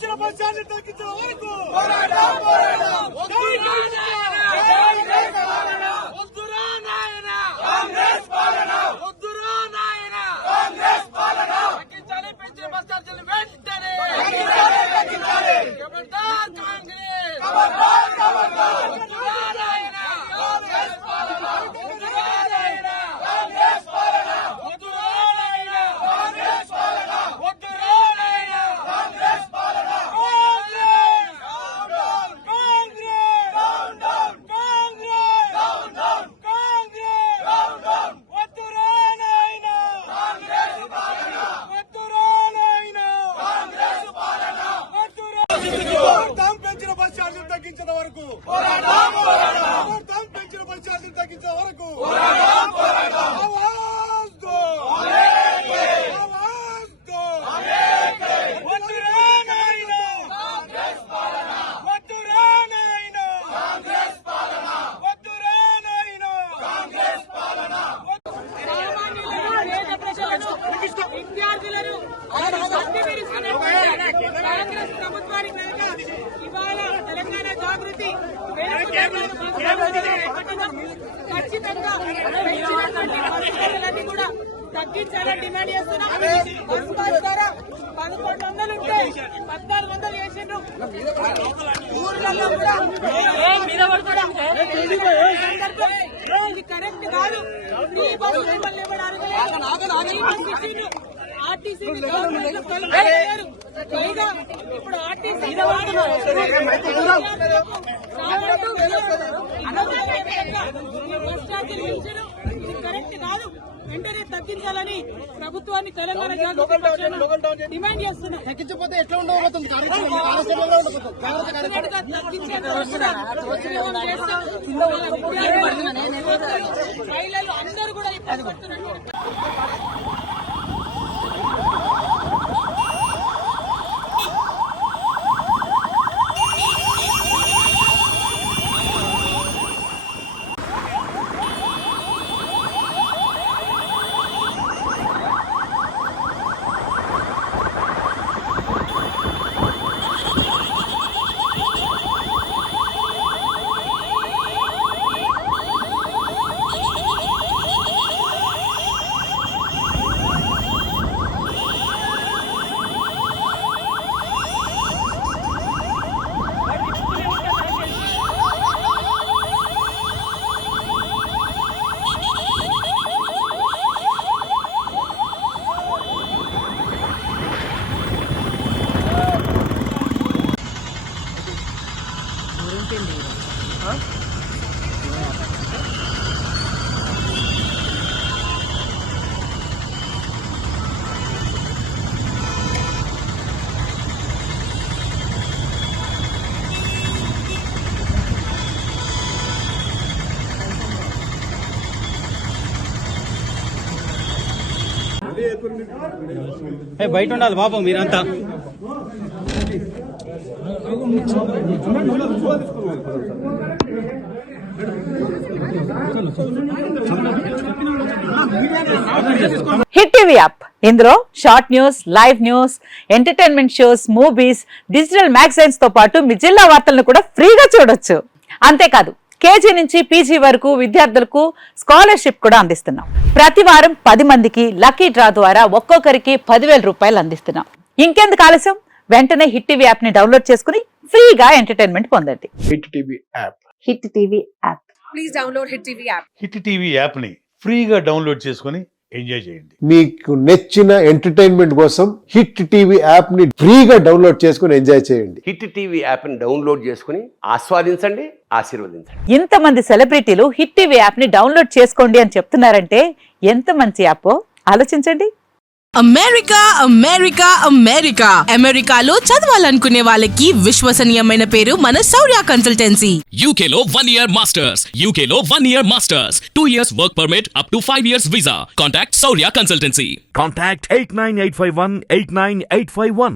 పెంచిన బస్టాండ్ తగ్గించే వరకు తగ్గించాలి పెంచిన బస్టాండ్ వెంటనే పెంచిన బస్టాండ్ తగ్గించే వరకు పెంచిన బస్టాండ్ తగ్గించే వరకు విద్యార్థులను కాంగ్రెస్ ప్రభుత్వానికి ఇవాళ తెలంగాణ జాగృతి ఖచ్చితంగా బస్సులన్నీ కూడా తగ్గించాలని డిమాండ్ చేస్తున్నాం. బస్ పాస్ ద్వారా 1100 ఉంటే 1400 చేసిండ్రు. ఊర్లలో కూడా ఇది కరెక్ట్ కాదు. ఫ్రీ బస్సు మిమ్మల్ని ఆర్టీసీ ఇప్పుడు ఆర్టీసీ కరెక్ట్ కాదు. వెంటనే తగ్గించాలని ప్రభుత్వాన్ని తెలంగాణ డిమాండ్ చేస్తున్నాం. తగ్గించకపోతే ఎట్లా ఉండబోతుంది? మహిళలు అందరూ కూడా ఇబ్బంది పడుతున్నారు. బయట ఉండాలి బాబు మీరంతా. హిట్ టీవీ యాప్, ఇందులో short news, live news, entertainment shows, movies, digital magazines తో పాటు మీ జిల్లా వార్తలను కూడా ఫ్రీగా చూడొచ్చు. అంతేకాదు కేజీ నుంచి పీజీ వరకు విద్యార్థులకు స్కాలర్షిప్ కూడా అందిస్తున్నాం. ప్రతి వారం 10 మందికి లక్కీ డ్రా ద్వారా ఒక్కొక్కరికి 10,000 రూపాయలు అందిస్తున్నాం. ఇంకెందుకు ఆలస్యం? వెంటనే హిట్ టీవీ యాప్ ని డౌన్లోడ్ చేసుకుని ఫ్రీగా ఎంటర్టైన్మెంట్ పొందండి. Hit TV app. Hit TV app. Please download hit TV app. Hit TV app ని ఫ్రీగా డౌన్లోడ్ చేసుకుని ఎంజాయ్ చేయండి. మీకు నచ్చిన ఎంటర్టైన్మెంట్ కోసం హిట్ టీవీ యాప్ ని ఫ్రీగా డౌన్లోడ్ చేసుకుని ఎంజాయ్ చేయండి. హిట్ టీవీ యాప్ ని డౌన్లోడ్ చేసుకుని ఆస్వాదించండి, ఆశీర్వదించండి. ఇంతమంది సెలబ్రిటీలు హిట్ టీవీ యాప్ ని డౌన్లోడ్ చేసుకోండి అని చెప్తున్నారంటే ఎంత మంచి యాప్ ఆలోచించండి. అమెరికా అమెరికా అమెరికా అమెరికాలో చదవాలనుకునే వాళ్ళకి విశ్వసనీయమైన పేరు మన శౌర్య కన్సల్టెన్సీ. UK లో 1 year masters, UK లో 1 year masters, 2 years work permit up to 5 years visa. Contact Saurya Consultancy. Contact 89851 89851.